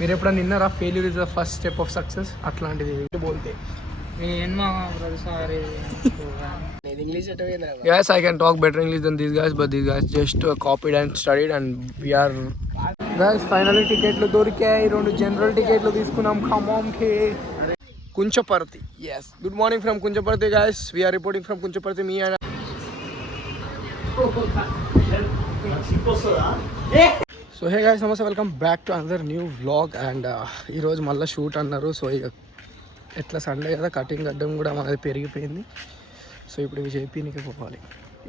మీరు ఎప్పుడైనా నిన్నారా failure is the first step of success అట్లాంటిది బోల్తే Yes, I can talk better English than these guys, but these guys just copied and studied, and we are. Guys, finally టికెట్లు దొరికాయి. 2 general టికెట్లు తీసుకున్నాం ఖమ్మంకి. Kunchaparthi. Yes. Good morning from Kunchaparthi, guys. We are reporting from Kunchaparthi. Me and. So hey guys, namaste. Welcome back to another new vlog, and ఈ రోజు మళ్ళీ shoot అన్నారు. So ఇక ఎట్లా సండే కదా కటింగ్ అడ్డం కూడా మనది పెరిగిపోయింది. సో ఇప్పుడు ఇవి చేపినికి పోవాలి.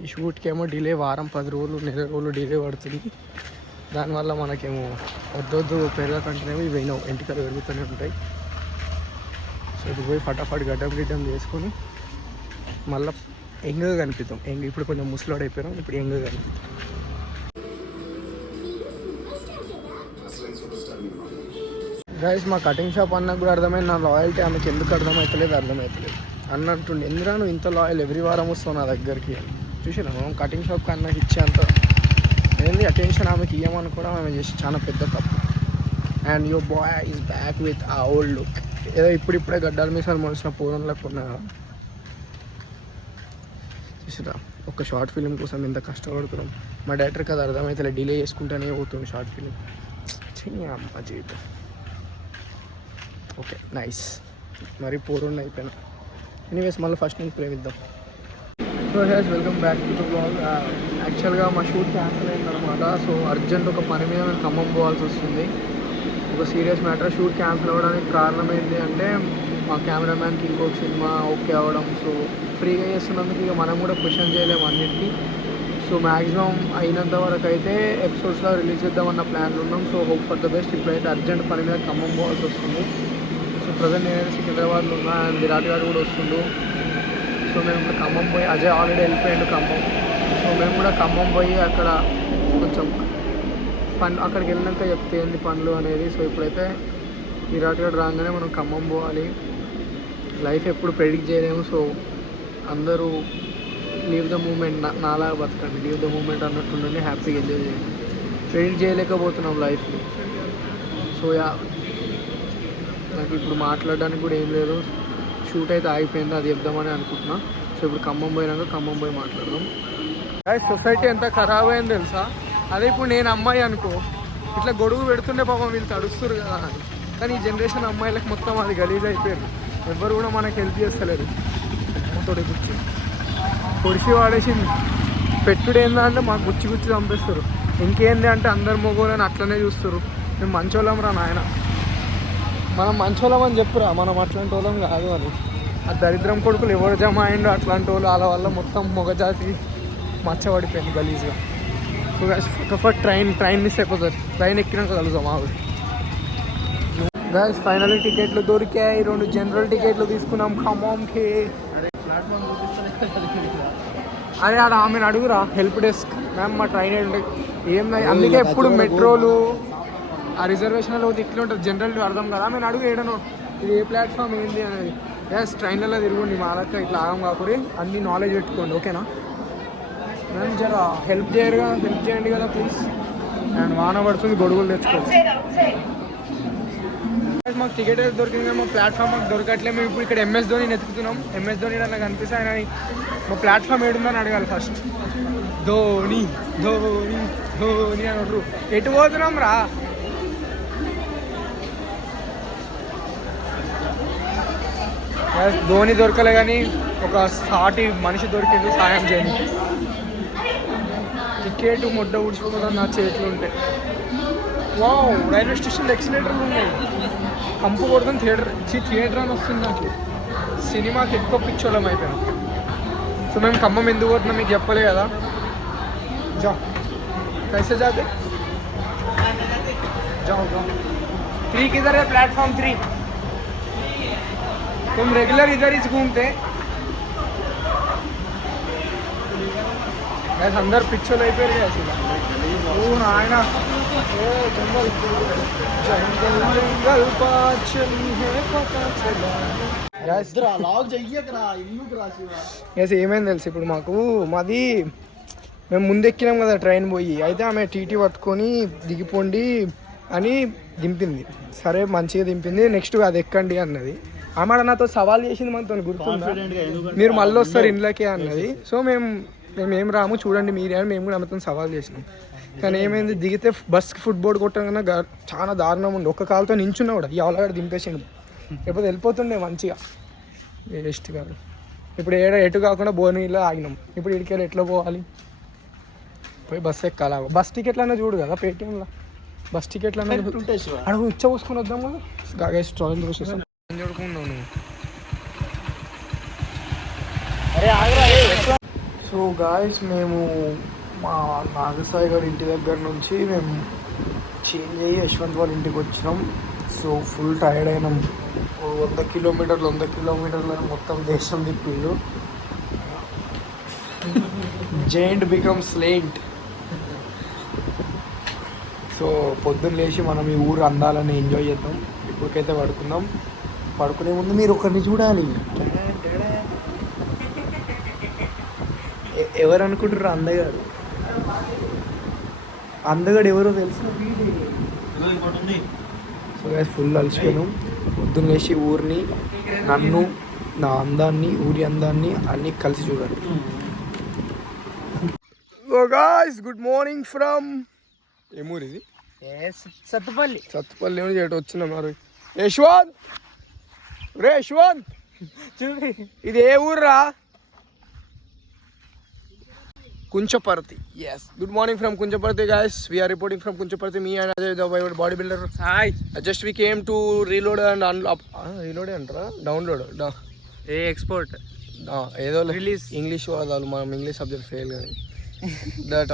ఈ షూట్కి ఏమో డిలే వారం 10 రోజులు నెల రోజులు డిలే పడుతుంది. దానివల్ల మనకేమో వద్దొద్దు పెరగకంటేనేమో ఇవి అయినా ఎంటికలు పెరుగుతూనే ఉంటాయి. సో ఇప్పుడు పోయి ఫటాఫట్ గడ్డం చేసుకొని మళ్ళీ ఎంగగా కనిపిద్దాం. ఇప్పుడు కొంచెం ముసలాడు అయిపోయాం, ఇప్పుడు ఎంగగా కనిపిద్దాం. గైస్, మా కటింగ్ షాప్ అన్నకు కూడా అర్థమైంది నా లాయల్టీ ఆమెకి ఎందుకు అర్థమవుతలేదు అన్నట్టుండి. ఎందుకు నువ్వు ఇంత లాయల్ ఎవ్రీ వారం వస్తావు నా దగ్గరికి అని చూసినా. మనం కటింగ్ షాప్కి అన్నకి ఇచ్చేంత ఏంది అటెన్షన్ ఆమెకి ఇవ్వమని కూడా ఆమె చేసి చాలా పెద్ద తప్పు. And your boy is back with ఆ ఓల్డ్ లుక్. ఏదో ఇప్పుడిప్పుడే గడ్డాల మీసాలు మొలిసిన పూర్వంలోకి ఉన్నా చూసిరా. ఒక షార్ట్ ఫిలిం కోసం ఇంత కష్టపడుతున్నాం. మా డైరెక్టర్కి అది అర్థమైతే డిలే చేసుకుంటూనే పోతుంది షార్ట్ ఫిలిం. అమ్మ జీవితం. Okay, nice. మరి పూర్వం అయిపోయినా. ఎనీవేస్ మళ్ళీ ఫస్ట్ నుంచి ప్రేమిద్దాం. So he's welcome back to the blog. యాక్చువల్గా మా షూట్ క్యాన్సిల్ అయిందనమాట. సో అర్జెంట్ ఒక పని మీద మేము ఖమ్మం పోవాల్సి వస్తుంది. ఒక సీరియస్ మ్యాటర్. షూట్ క్యాన్సిల్ అవ్వడానికి కారణం ఏంటి అంటే మా కెమెరామ్యాన్కి ఇంకొక సినిమా ఓకే అవ్వడం. సో ఫ్రీగా చేస్తున్నందుకు ఇక మనం కూడా క్వశ్చన్ చేయలేము అన్నింటికి. సో మ్యాక్సిమం అయినంత వరకు అయితే ఎపిసోడ్స్లో రిలీజ్ చేద్దామన్న ప్లాన్లు ఉన్నాం. So hope for the best. ఇప్పుడైతే అర్జెంట్ పని మీద ఖమ్మం పోవాల్సి వస్తుంది. సో ప్రజెంట్ నేనైతే సికింద్రాబాద్లో ఉన్నా, అండ్ విరాట్ గారు కూడా వస్తుండు. సో మేము ఇప్పుడు ఖమ్మం పోయి, అజయ్ ఆల్రెడీ వెళ్ళిపోయాడు ఖమ్మం. సో మేము కూడా ఖమ్మం పోయి అక్కడ కొంచెం అక్కడికి వెళ్ళినాక చెప్తే ఏంది పనులు అనేది. సో ఇప్పుడైతే విరాట్ గారు రాగానే మనం ఖమ్మం పోవాలి. లైఫ్ ఎప్పుడు ప్రెడిక్ట్ చేయలేము. సో అందరూ లీవ్ ద మూమెంట్, నాలాగా బతకండి, లీవ్ ద మూమెంట్ అన్నట్టుండండి, హ్యాపీగా ఎంజాయ్ చేయండి. ప్రెడిక్ట్ చేయలేకపోతున్నాం లైఫ్ని. సో యా, నాకు ఇప్పుడు మాట్లాడడానికి కూడా ఏం లేదు. షూట్ అయితే ఆగిపోయింది, అది చెప్దామని అనుకుంటున్నా. సో ఇప్పుడు ఖమ్మం పోయినాక ఖమ్మం పోయి మాట్లాడదాం. సొసైటీ ఎంత ఖరాబ్ అయింది తెలుసా. అదే ఇప్పుడు నేను అమ్మాయి అనుకో, ఇట్లా గొడుగు పెడుతుండే పాపం వీళ్ళు తడుస్తారు కదా అని. కానీ ఈ జనరేషన్ అమ్మాయిలకు మొత్తం అది గలీజ్ అయిపోయారు. ఎవ్వరు కూడా మనకు హెల్ప్ చేస్తలేరు. తోడి గుచ్చి పొడిచి వాడేసి పెట్టుడు ఏందంటే మాకు గుచ్చి చంపేస్తారు. ఇంకేంది అంటే అందరు మొగోళ్ళని అట్లనే చూస్తారు. మేము మంచోళ్ళం రా నాయన, మనం మంచోళ్ళం అని చెప్పురా, మనం అట్లాంటి వాళ్ళం కాదు అని. ఆ దరిద్రం కొడుకులు ఎవరు జమ అయిండో అట్లాంటి వాళ్ళు, వాళ్ళ వల్ల మొత్తం మొగజాతి మచ్చబడిపోయింది గలీజ్గా. సో ఒకసారి ట్రైన్ మిస్ అయిపోతుంది. ట్రైన్ ఎక్కినాక కలుద్దాం ఆవిడ. గైస్, ఫైనల్లీ టికెట్లు దొరికాయి. 2 జనరల్ టికెట్లు తీసుకున్నాం ఖమ్మంకి. అదే ఆడ ఆమెను అడుగురా, హెల్ప్ డెస్క్ మ్యామ్ మా ట్రైన్ ఏం అందుకే ఎప్పుడు మెట్రోలు ఆ రిజర్వేషన్లో ఇట్లా ఉంటుంది. జనరల్ అర్థం కదా, ఆమెను అడుగు ఏడనో ఇది ఏ ప్లాట్ఫామ్ ఏంది అనేది. ఎస్, ట్రైన్లలో తిరుగుండి మా లెక్క ఇట్లా ఆగం కాకూడదు, అన్ని నాలెడ్జ్ పెట్టుకోండి ఓకేనా. మ్యామ్ జర హెల్ప్ చేయండి కదా ప్లీజ్. అండ్ వాన పడుతుంది, గొడుగులు తెచ్చుకోండి. మాకు టికెట్ అయితే దొరికింది కానీ మా ప్లాట్ఫామ్ మాకు దొరకట్లేదు. మేము ఇప్పుడు ఇక్కడ ఎంఎస్ ధోని వెతుకుతున్నాం. ఎంఎస్ ధోని నాకు కనిపిస్తే ఆయన మా ప్లాట్ఫామ్ ఏడుందని అడగాలి ఫస్ట్. ధోని ధోని ధోని అని అంటారు. ఎటు పోతున్నాం రా. ధోని దొరకలే కానీ ఒక సాటి మనిషి దొరికింది సాయం చేయండి. టికెట్ ముడ్డ ఊడ్చిపోతుంది నా చేతులు ఉంటే. వావ్, రైల్వే స్టేషన్లో ఎక్సిలేటర్లు ఉన్నాయి. కంపు కొడుతుంది థియేటర్ అని వస్తుంది నాకు. సినిమాకి ఎక్కువ పిచ్చోళ్ళం అయిపోయాం. సో మేము ఖమ్మం ఎందుకు పోతున్నాం మీకు చెప్పలే కదా. జా కైసే జాతే जाओ 3 किधर है? प्लेटफॉर्म 3. तुम रेगुलर इधर ही घूमते अंदर पिक्चर అయిపోయారు అసలు. ఓ నాయనా, ఏ జంగల్ జంగల్ పాచలి హే పతా చలా. యాస్ద్రా లాగ్ చెయ్యకరా ఎందుకు రాసివా. ఏమైంది తెలుసు ఇప్పుడు మాది మేము ముందెక్కినాం కదా ట్రైన్ పోయి. అయితే ఆమె టీటీ పట్టుకొని దిగిపోండి అని దింపింది. సరే మంచిగా దింపింది, నెక్స్ట్ అది ఎక్కండి అన్నది. ఆమె నాతో సవాల్ చేసింది, మనతో గుర్తుందా, మీరు మళ్ళీ వస్తారు ఇంట్లోకే అన్నది. సో మేము ఏం రాము చూడండి మీరే అని మేము కూడా ఆమెతో సవాల్ చేసినాం. కానీ ఏమైంది, దిగితే బస్కి ఫుట్ బోర్డ్ కొట్టగానే చాలా దారుణం ఉండి ఒక్క కాలుతో నించున్నా కూడా ఈ అవలగాడు దింపేసిండు. లేకపోతే వెళ్ళిపోతుండే మంచిగా. వేస్ట్ కాదు. ఇప్పుడు ఎటు కాకుండా బోనీలో ఆగినాం. ఇప్పుడు ఇడికెళ్ళి ఎట్లా పోవాలి, పోయి బస్ ఎక్కాలా. బస్ టికెట్లన్నా చూడు కదా పేటీఎంలో, బస్ టికెట్లన్నా అడుగు ఇచ్చ పోసుకొని వద్దాం కదా. గాగేసి ట్రావెల్ చూసేస్తాం చూడుకున్నావు నువ్వు. సో గాయస్ మేము మా నాగసాయి గారి ఇంటి దగ్గర నుంచి మేము చేంజ్ అయ్యి యశ్వంత్ వాళ్ళ ఇంటికి వచ్చినాం. సో ఫుల్ టైర్డ్ అయినాం. 100 కిలోమీటర్లు మొత్తం దేశం తిప్పిళ్ళు. Giant becomes late. సో పొద్దున్న లేచి మనం ఈ ఊరు అందాలని ఎంజాయ్ చేద్దాం. ఇప్పటికైతే పడుకునే ముందు మీరు ఒకరిని చూడాలి. ఎవరు అనుకుంటారు అందగాడు ఎవరో తెలుసు. సో గైస్ ఫుల్ అలసిపోయాను. పొద్దున్న లేచి ఊరిని, నన్ను, నా అందాన్ని, ఊరి అందాన్ని అన్నీ కలిసి చూడాలి. So guys good morning from ఏమూరు ఇది, సత్తుపల్లి నుంచి ఎటు వచ్చినా మరి. యశ్వంత్ ఇది ఏ ఊర్రా? Kunchaparthi. Yes. Good morning from Kunchaparthi, guys. We are reporting from Kunchaparthi. Me and Ajay, the bodybuilder. Hi. Just we came to reload and unload. Reload and download. Export. ఏదో రిలీజ్ ఇంగ్లీష్ వాళ్ళు మనం English subject fail కానీ that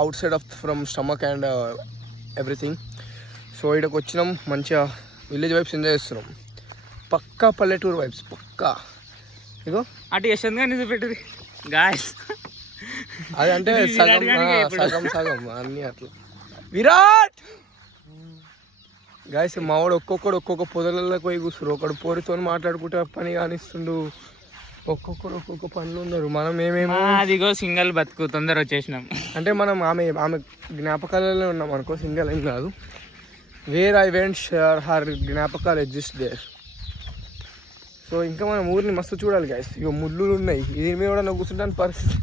out side of from stomach and everything. So ఇక్కడికి వచ్చినాం, మంచిగా village vibes enjoy చేస్తున్నాం. పక్కా పల్లెటూరు vibes పక్కా. ఇగో అటు యశ్వంత్ గారిని చూపెట్టది గాయస్. అది అంటే సగం అన్నీ అట్లా. విరాట్ గాయస్ మావాడు ఒక్కొక్క పొదలలోకి పోయి కూర్చురు. ఒకడు పోరితో మాట్లాడుకుంటే పని కానిస్తుండు. ఒక్కొక్క పనులు ఉన్నారు. మనం ఏమేమో అదిగో సింగల్ బతుకు తొందర వచ్చేసినాం. అంటే మనం ఆమె జ్ఞాపకాలలో ఉన్నాం అనుకో, సింగల్ ఏం కాదు. వేర్ ఐ వెంట్ హర్ జ్ఞాపకాలు ఎగ్జిస్ట్ దేర్. సో ఇంకా మనం ఊరిని మస్తు చూడాలి గాయస్. ఇక ముళ్ళు ఉన్నాయి, ఇది మీద కూడా నాకు కూర్చుంటాను పరిస్థితి.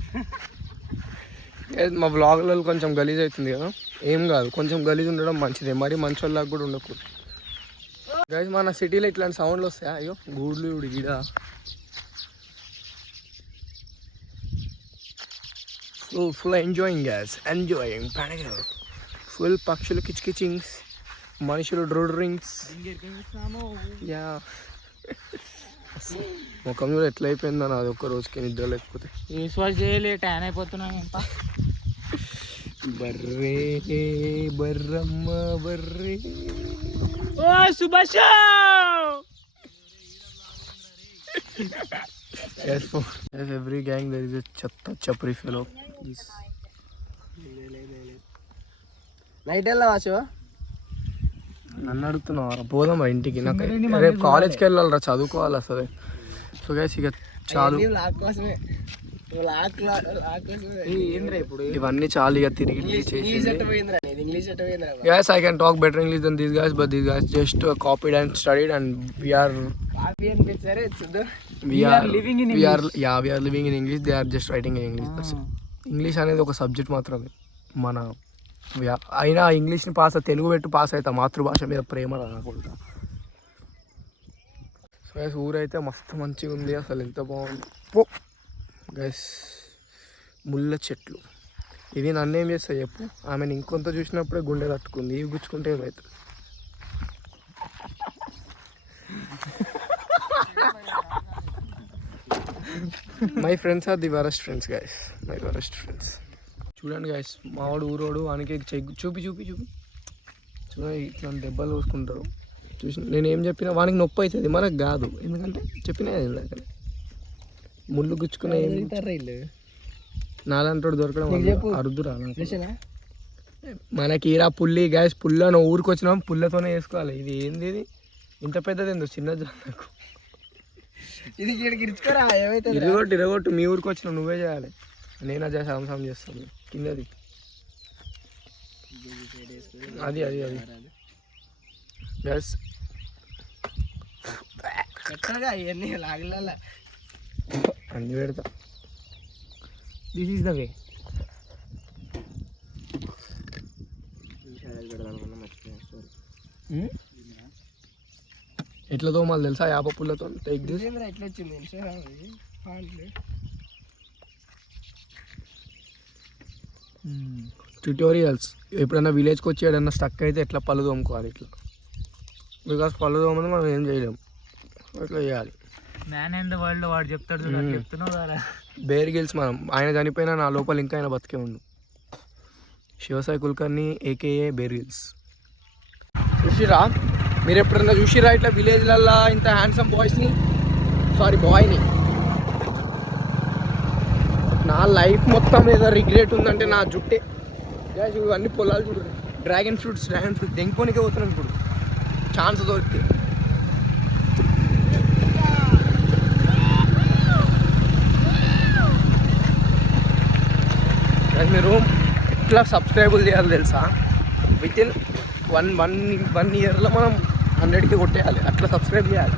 మా బ్లాగ్లలో కొంచెం గలీజ్ అవుతుంది కదా, ఏం కాదు, కొంచెం గలీజ్ ఉండడం మంచిదే, మరి మంచి వాళ్ళకి కూడా ఉండకూడదు గాయస్. మన సిటీలో ఇట్లాంటి సౌండ్లు వస్తాయా? అయ్యో గూడ్లు గిడ. Full enjoying guys, enjoying full పక్షులు కిచ్కిచింగ్స్, మనుషులు డ్రోడ్రింగ్స్. యా ముఖం కూడా ఎట్లా అయిపోయిందో నాది ఒక్క రోజుకి నిద్ర లేకపోతే. విశ్వాస్ చేయలే ట్యాన్ అయిపోతున్నాను. బర్రే బర్రమ్మ బర్రే ఓ Subhash. Every gang there is a చెత్త చప్రీ ఫెలో. నైట్ వెళ్ళా వాసు నన్ను అడుగుతున్నావు. పోదామా ఇంటికి? నాకు రేపు కాలేజ్కి వెళ్ళాలరా, చదువుకోవాలి అసలు. సో గైస్ ఇక చాలు, ఇవన్నీ చాలు ఇక తిరిగి guys. I can talk better English then these guys, but these guys just copied and studied and we are living in English. They are just writing in English. That's it. English అనేది ఒక subject మాత్రమే. మన అయినా ఇంగ్లీష్ని తెలుగు పెట్టి pass అవుతా, మాతృభాష మీద ప్రేమ రాకుండా. సో గైస్ ఊరైతే మస్తు మంచిగా ఉంది, అసలు ఎంత బాగుంది. గైస్ ముళ్ళ చెట్లు ఇవి నన్ను ఏం చేస్తాయి చెప్పు? ఆమెను ఇంకొంత చూసినప్పుడే గుండె తట్టుకుంది, ఇవి గుచ్చుకుంటే ఏమవుతుంది? My friends are the worst friends guys, my worst friends. చూడండి గైస్, మావాడు ఊరోడు వానికి చూపి చూడండి ఇట్లా దెబ్బలు పోసుకుంటారు. చూసి నేను ఏం చెప్పినా వానికి నొప్పి అవుతుంది, మనకు కాదు. ఎందుకంటే చెప్పినా ఇందాక ముళ్ళు గుచ్చుకునే నాలంటోడు దొరకడం అరుదురా. మనకి ఈరా పుల్లి గ్యాస్, పుల్లను ఊరికి వచ్చినాం, పుల్లతోనే వేసుకోవాలి. ఇది ఏంది, ఇది ఇంత పెద్దది ఎందుకు? చిన్నది నాకు ఇది ఇరగొట్టు. మీ ఊరికి వచ్చినా నువ్వే చేయాలి, నేను అదే సంసారం చేస్తాను. కిందది అది గైస్ ఎక్కడగా ఇవన్నీ లాగిల్ల అన్ని పెడతా. This is the way. ఎట్లా తోమాలి తెలుసా? యాప పుల్లతో. Take this. ఎట్లా వచ్చింది ట్యూటోరియల్స్. ఎప్పుడైనా విలేజ్కి వచ్చి ఏదైనా స్టక్ అయితే ఎట్లా పళ్ళు తోముకోవాలి ఇట్లా. బికాస్ పళ్ళు తోమని మనం ఏం చేయలేము, అట్లా చేయాలి. మ్యాన్ ఇన్ ద వరల్డ్ వాడు చెప్తాడు, చెప్తున్నావు కదా. బేర్ గిల్స్ మనం. ఆయన చనిపోయినా నా లోపల ఇంకా ఆయన బతికే ఉండు. Shivasai Kulkarni AKA Bear Grylls. చూసిరా మీరు ఎప్పుడన్నా? చూసిరా ఇట్లా విలేజ్లల్లో ఇంత హ్యాండ్సమ్ బాయ్స్ని? సారీ బాయ్ని. నా లైఫ్ మొత్తం ఏదో రిగ్రెట్ ఉందంటే నా జుట్టే. ఇవన్నీ పొలాలు చూడు. డ్రాగన్ ఫ్రూట్స్ దెంగిపోనికే పోతున్నాం ఇప్పుడు ఛాన్స్ దొరికితే. మీరు ఎట్లా సబ్స్క్రైబుల్ చేయాలి తెలుసా? విత్ ఇన్ వన్ ఇయర్లో మనం 100కి కొట్టేయాలి. అట్లా సబ్స్క్రైబ్ చేయాలి.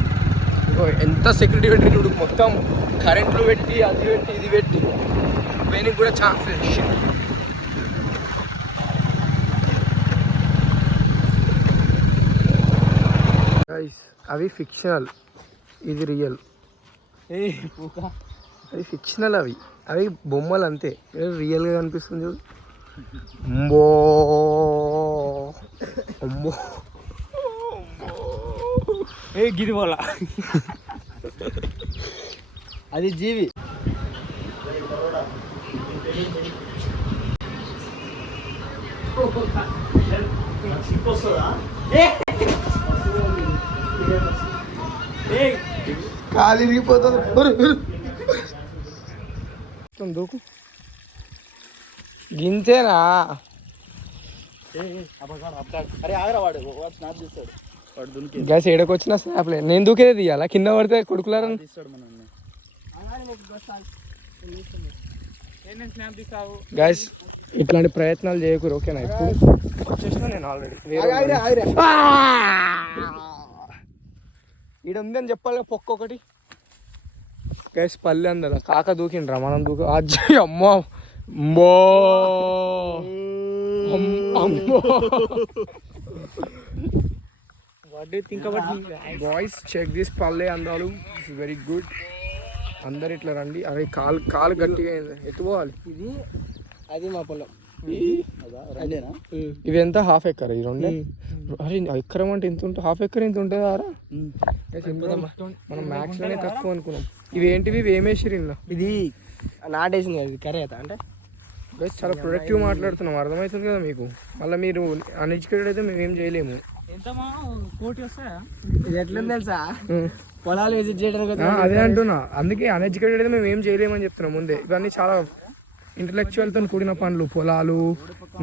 ఎంత సెక్యూరిటీ పెట్టి చూడు, మొత్తం కరెంట్లు పెట్టి అది పెట్టి ఇది పెట్టి పోయినకి కూడా ఛాన్స్ లేదు. అవి ఫిక్షనల్, ఇది రియల్. అవి ఫిక్షనల్, అవి బొమ్మలు అంతే. రియల్గా కనిపిస్తుంది చూడు. అమ్మో అమ్మో గిది పోల అది జీవి. ఖాళీ విరిగిపోతుంది. దూకు గింతేనా? అరే ఆగరా, వాడు స్నాప్ తీస్తాడు. గ్యాస్ ఏడకొచ్చినా స్నాప్లే. నేను దూకేదే తీయాలా? కింద పడితే కొడుకులారని తీస్తాడు మనల్ని. గ్యాస్ ఇట్లాంటి ప్రయత్నాలు చేయకూరు, ఓకేనా? ఇప్పుడు వచ్చేసినా నేను ఆల్రెడీ. ఈడ ఉందని చెప్పాలి పొక్కొకటి. గ్యాస్ పల్లె అందరా కాక దూకిండ్రా, మనం దూక. అజ్జయ్ అమ్మో అమ్మో అమ్మో. What do you think about me? Boys check this పల్లె అందాలు. It's very good. అందరు ఇట్లా రండి. అరే కాలు గట్టిగా ఎత్తుకోవాలి. ఇది అది మా పొలం. ఇవి ఎంత? హాఫ్ ఎక్కర్ ఈ రెండే. అరే ఎక్కరం అంటే ఇంత ఉంటుంది, హాఫ్ ఎక్కర్ ఇంత ఉంటుందా? మనం మ్యాక్స్ లోనే తక్కువ అనుకున్నాం. ఇవి ఏంటివి? ఇవి ఏమేసిరు ఇంట్లో? ఇది నాటేసింది కదా, ఇది కరేత అంటే. చాలా ప్రొడక్టివ్ మాట్లాడుతున్నాం, అర్థమవుతుంది కదా మీకు. మళ్ళీ మీరు అన్ఎడ్యుకేటెడ్ అయితే మేము ఏం చేయలేము. ఇది ఎట్లుంది తెలుసా? పొలాలు విజిట్ చేయడానికి అదే అంటున్నా. అందుకే అన్ఎడ్యుకేటెడ్ అయితే మేము ఏం చేయలేమని చెప్తున్నాం ముందే. ఇవన్నీ చాలా ఇంటలెక్చువల్తో కూడిన పనులు, పొలాలు,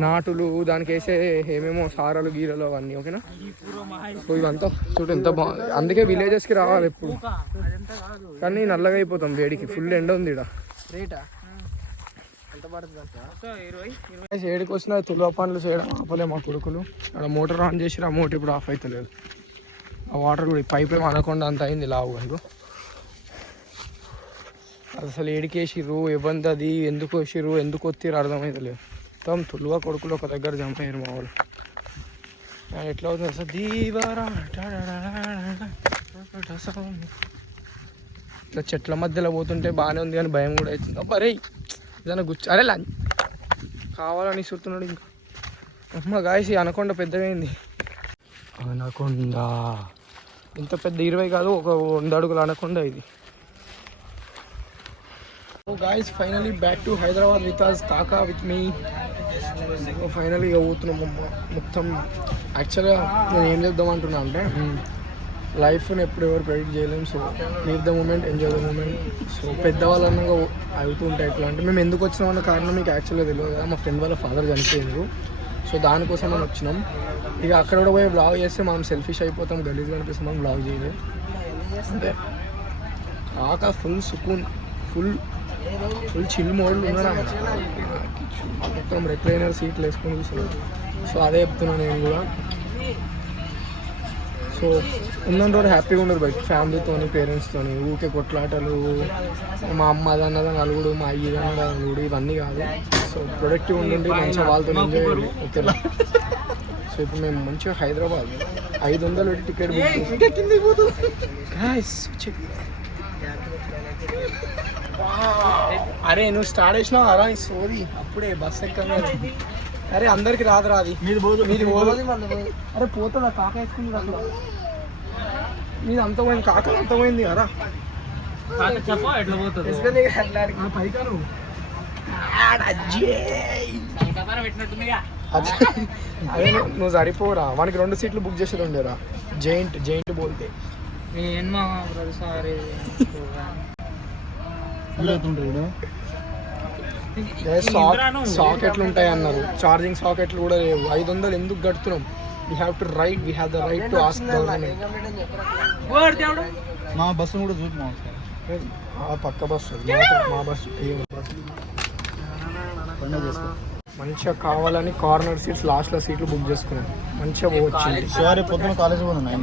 నాటులు, దానికి వేసే ఏమేమో సారాలు గీరలు అవన్నీ, ఓకేనా? సో ఇవంతా చూడు ఎంత బాగుంది. అందుకే విలేజెస్కి రావాలి ఎప్పుడు. కానీ నల్లగా అయిపోతాం వేడికి, ఫుల్ ఎండ ఉంది ఇక్కడ. రేటా ఏడికి వచ్చిన తులవ పనులు చేయడం ఆపలే మా కొడుకులు. అక్కడ మోటార్ ఆన్ చేసి ఆ మోటార్ ఇప్పుడు ఆఫ్ అవుతలేదు. ఆ వాటర్ కూడా పైప్ ఏమో అనకుండా అంత అయింది లావుగా. ఇగో అసలు ఏడికేసిర్రు, ఇవ్వంది అది, ఎందుకు వేసిర్రు, ఎందుకు వత్తిరు అర్థమవుతలేదు. మొత్తం తులువ కొడుకులు ఒక దగ్గర జంప్ అయ్యారు మా వాళ్ళు. ఎట్లా అవుతుంది అసలు దీవారా ఇట్లా చెట్ల మధ్యలో పోతుంటే బాగానే ఉంది, కానీ భయం కూడా అవుతుంది. అరే ఏదైనా గుచ్చి అరే కావాలని ఇస్తున్నాడు. ఇంకా అమ్మ గాయసి అనకొండ పెద్దగా అయింది. అనకొండ ఇంత పెద్ద 20 కాదు, ఒక 100 అడుగులు అనకొండ ఇది. Guys finally back to Hyderabad with us కాకా విత్ మీ. ఫైనలీ పోతున్నాం మొత్తం. యాక్చువల్గా నేను ఏం చేద్దాం అంటున్నా అంటే, లైఫ్ని ఎప్పుడు ఎవరు ప్రెడిక్ట్ చేయలేము. So leave the moment, enjoy the moment. So పెద్దవాళ్ళు అన్నగా అవుతూ ఉంటాయి. ఎట్లా అంటే మేము ఎందుకు వచ్చినామన్న కారణం మీకు యాక్చువల్గా తెలియదు కదా. మా ఫ్రెండ్ వాళ్ళ ఫాదర్ చనిపోయింది. సో దానికోసం మనం వచ్చినాం. ఇక అక్కడ కూడా పోయి బ్లాగ్ చేస్తే మనం సెల్ఫిష్ అయిపోతాం, గలీజ్గా అనిపిస్తాం, మనం బ్లాగ్ చేయలేదు. అంటే కాక ఫుల్ సుకూన్, ఫుల్ చిల్ మోడ్లు ఉన్నాడు. మొత్తం రెక్లైనర్ సీట్లు వేసుకొని కూర్చున్నాం. సో అదే చెప్తున్నాను నేను కూడా. సో ఉన్న రోజు హ్యాపీగా ఉండరు బయట ఫ్యామిలీతోని పేరెంట్స్తోని ఊకే కొట్లాటలు మా అమ్మ అదన్నదని అలుగుడు మా అయ్యి ఇదన్నది అలుగుడు ఇవన్నీ కాదు. సో ప్రొడక్టివ్ ఉండండి మంచిగా వాళ్ళతో ఎంజాయ్ చేయండి ఓకేనా. సో ఇప్పుడు మేము మంచిగా హైదరాబాద్ 500 పెట్టి టికెట్ బుక్ అరే నువ్వు స్టార్ట్ చేసినావు అలా సోది అప్పుడే బస్ ఎక్కగా. అరే అందరికి రాదు మీది పోదు. అరే పోతుందా కాక ఎత్తుకుంది అట్లా మీది అంత పోయింది కాక అంత పోయింది కదా ఎట్లా పోతుంది పైకాను అదే నువ్వు సరిపోరా వానికి 2 సీట్లు బుక్ చేసేది ఉండేరా జైంట్ బోల్తే సాకెట్లు ఉంటాయి అన్నారు. ఛార్జింగ్ సాకెట్లు కూడా లేవు. 500 ఎందుకు కడుతున్నాం? We have the right to ask government. మా బస్సు కూడా చూద్దాం పక్క బస్సు మా బస్సు మంచిగా కావాలని కార్నర్ సీట్స్ లాస్ట్లో సీట్లు బుక్ చేసుకున్నాం. మంచిగా పోవచ్చు. పొద్దున కాలేజ్ పోతున్నాం.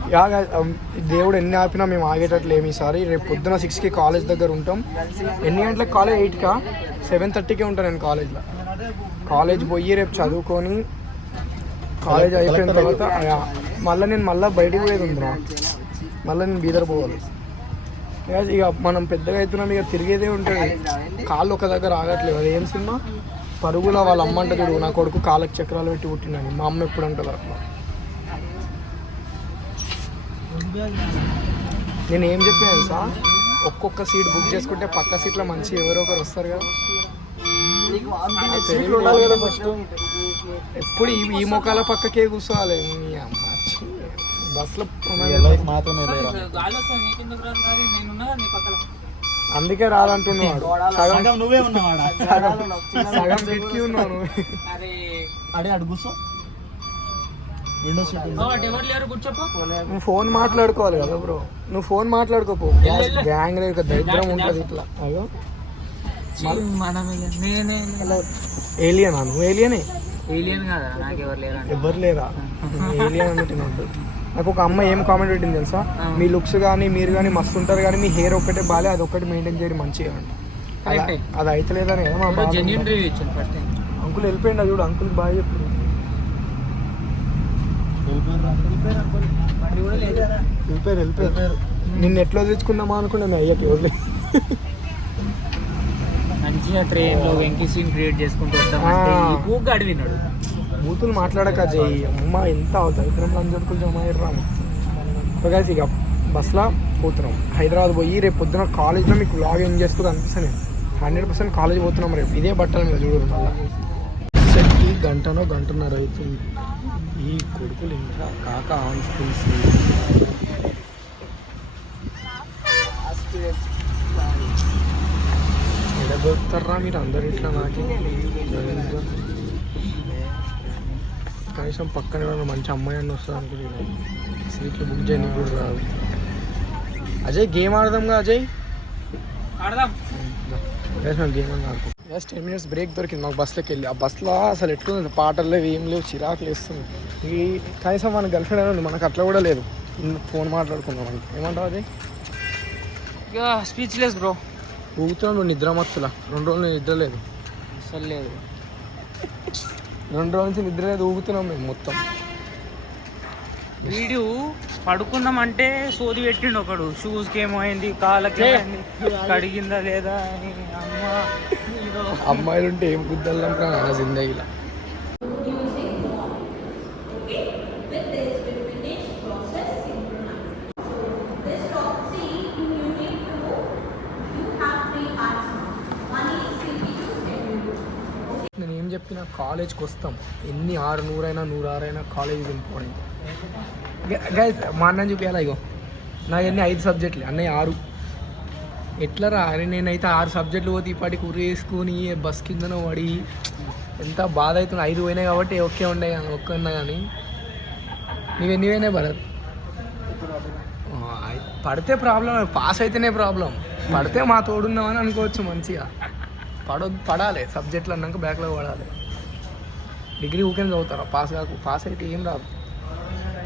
దేవుడు ఎన్ని ఆపినా మేము ఆగేటట్లు ఏమి ఈసారి. రేపు పొద్దున 6కి కాలేజ్ దగ్గర ఉంటాం. ఎన్ని గంటలకు కాలేజ్? 8కా 7:30కే ఉంటాను నేను కాలేజ్లో. కాలేజ్ పోయి రేపు చదువుకొని కాలేజ్ అయిపోయిన తర్వాత మళ్ళీ బయటికి పోయేది ఉందిరా. మళ్ళీ నేను బీదర్ పోవాలి. ఇక మనం పెద్దగా అవుతున్నాం ఇక తిరిగేదే ఉంటుంది. కాళ్ళు ఒక దగ్గర ఆగట్లేదు. అది ఏం సినిమా పరుగుల వాళ్ళ అమ్మ అంటే చూడు నా కొడుకు కాళ్ళకి చక్రాలు పెట్టి పుట్టిందని. మా అమ్మ ఎప్పుడు అంటుంది అట్లా. నేను ఏం చెప్పాను సార్, ఒక్కొక్క సీట్ బుక్ చేసుకుంటే పక్క సీట్లో మంచి ఎవరో ఒకరు వస్తారు కదా. ఎప్పుడు ఈ మొక్కల పక్కకే కూర్చోవాలి. బస్సులో అందుకే రాదంటున్నాడు. సగం ఎక్కి ఉన్నాను. నువ్వు ఫోన్ మాట్లాడుకోవాలి కదా బ్రో. నువ్వు ఫోన్ మాట్లాడుకోపో. గ్యాంగ్ ఒక దరిద్రం ఉంటుంది ఇట్లా. అయ్యో ఏలియనా? నువ్వు ఏలియనే. ఏలియన్ కదా నాకు ఎవరు లేరా? ఏలియన్ అన్నట్టు. నాకు ఒక అమ్మ ఏం కామెంట్ పెట్టింది తెలుసా, మీ లుక్స్ కానీ మీరు కానీ మస్తు ఉంటారు కానీ మీ హెయిర్ ఒక్కటే బాలే, అది ఒక్కటి మెయింటైన్ చేయడం మంచిగా అండి. అది అయితే లేదని కదా మా అంకుల్ వెళ్ళిపోయింది. చూడు అంకుల్ బాగా చెప్పారు. వెళ్ళిపోయారు. నిన్ను ఎట్లా తెచ్చుకుందామా అనుకున్నా మీ అయ్యకి. ఎవరు మంచిగా ట్రైన్లో వెంకీ సీన్ క్రియేట్ చేసుకుంటూ అడిగినాడు. బూతులు మాట్లాడక చెయ్యి అమ్మ ఎంత అవుతుంది. ఇద్దరం లంచర్కులు జమ అయ్యాము. ఇక బస్లో పోతున్నాం హైదరాబాద్ పోయి. రేపు పొద్దున కాలేజ్లో మీకు వ్లాగ్ ఏం చేస్తూ కనిపిస్తాను. 100% కాలేజ్ పోతున్నాం రేపు. ఇదే బట్టల మీద చూడరు. మళ్ళీ గంటన్నర అవుతుంది. ఈ కొడుకులు ఇంకా కాక ఆన్ స్కూల్స్ ఎడగొస్తారా మీరు అందరు ఇట్లా. నాకు కనీసం పక్కన మంచి అమ్మాయి అని వస్తుంది అనుకుంటున్నాను. సీట్లు బుక్ చేయడానికి కూడా రాదు. అజయ్ గేమ్ ఆడదాంగా. అజయ్ గేమ్ అని ఆడుకో. 10 minutes బ్రేక్ దొరికింది మాకు బస్లోకి వెళ్ళి. ఆ బస్లో అసలు ఎట్లుంది, పాటలు లేవు ఏం లేవు, చిరాకులు వేస్తుంది. ఈ కనీసం మన గర్ల్ ఫ్రెండ్ అని ఉంది, మనకు అట్లా కూడా లేదు. ఫోన్ మాట్లాడుకుందాం అని. ఏమంటావు అజయ్? ఇక స్పీచ్లెస్ బ్రో. ఊగుతున్నావు నువ్వు నిద్ర మత్తులా. 2 రోజులు నిద్ర లేదు అసలు లేదు. 2 రోజుల నుంచి నిద్ర లేదు. ఊగుతున్నాం మేము మొత్తం. వీడియో పడుకున్నామంటే సోది పెట్టిండు ఒకడు. షూస్కి ఏమైంది, కాళ్ళకి కడిగిందా లేదా అని. అమ్మాయిలు ఉంటే ఏం గుద్దల్లం రా నా జిందగీలో. నేను ఏం చెప్పినా కాలేజ్కి వస్తాం. ఎన్ని 600 అయినా 106 అయినా కాలేజ్ ఇంపార్టెంట్. గైస్ మా అన్న చూపించాలా? ఇగో నాకు ఎన్ని 5 సబ్జెక్టులు, అన్నయ్య 6. ఎట్లా రా అని. నేనైతే 6 సబ్జెక్టులు పోతే ఇప్పటికి ఉరి వేసుకొని బస్ కిందన పడి ఎంత బాధ అవుతుంది. 5 పోయినాయి కాబట్టి ఓకే ఉండే కానీ ఒక్క ఉన్నా కానీ. నీవు ఎన్ని పోయినాయి భరత్? పడితే ప్రాబ్లం, పాస్ అయితేనే ప్రాబ్లం. పడితే మా తోడున్నామని అనుకోవచ్చు మంచిగా. పడాలి సబ్జెక్టులు అన్నాక బ్యాక్లో పడాలి. డిగ్రీ ఊకే చదువుతారా? పాస్ అయితే ఏం రాదు.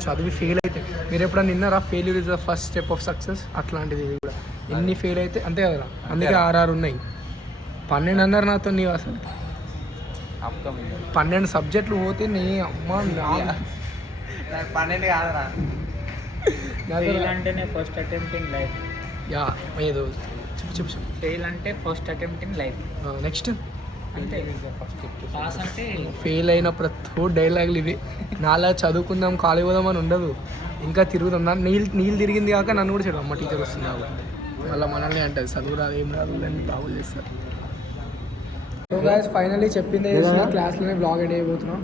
చదివి ఫెయిల్ అయితే మీరు ఎప్పుడైనా విన్నారా failure is the first step of success అట్లాంటిది ఇది కూడా ఎన్ని ఫెయిల్ అయితే అంతే కదా అందుకే 6 ఉన్నాయి 12 అన్నారు నాతో నీవు అసలు 12 సబ్జెక్టులు పోతే నీ అమ్మ 12 కాదురా ఫెయిల్ అంటేనే first attempt in life. Yeah ఏదో చెప్పు ఫెయిల్ అంటే first attempt in life. Next అంతే. పాస్ అంటే ఫెయిల్ అయిన ప్రతి డైలాగులు ఇవి నాలా చదువుకుందాం కాలేజ్ పోదాం అని ఉండదు ఇంకా తిరుగుదాం నీళ్ళు తిరిగింది కాక నన్ను కూడా చేయడం అమ్మ టీచర్ వస్తుంది కాబట్టి మళ్ళీ మనల్ని అంటుంది చదువు రాదు ఏం రాదు అని బాగు చేస్తారు. సో గాయస్ ఫైనల్లీ చెప్పింది క్లాస్లోనే బ్లాగ్ ఎడ్ అయిపోతున్నాం.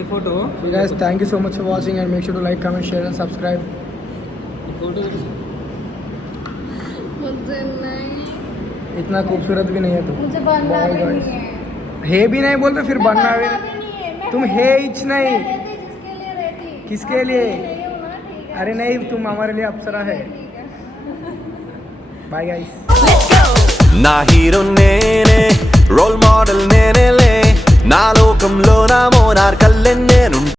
ఈ photo. So guys thank you so much for watching and make sure to like comment share and subscribe. ఈ ఫోటో इतना खूबसूरत भी नहीं है तुम. मुझे बनना Bye, भी guys. नहीं है. हे भी नहीं बोलते फिर बनना भी बनना भी नहीं है. मैं तुम हे इच नहीं. रहती जिसके लिए रहती. किसके लिए? नहीं हूँ ना, ठीक है. अरे नहीं तुम हमारे लिए अप्सरा है. ठीक है. Bye guys. నా హీరో నేనే రోల్ మోడల్ నేనేలే నా లోకంలో నా మోనార్ కల్లెన్నే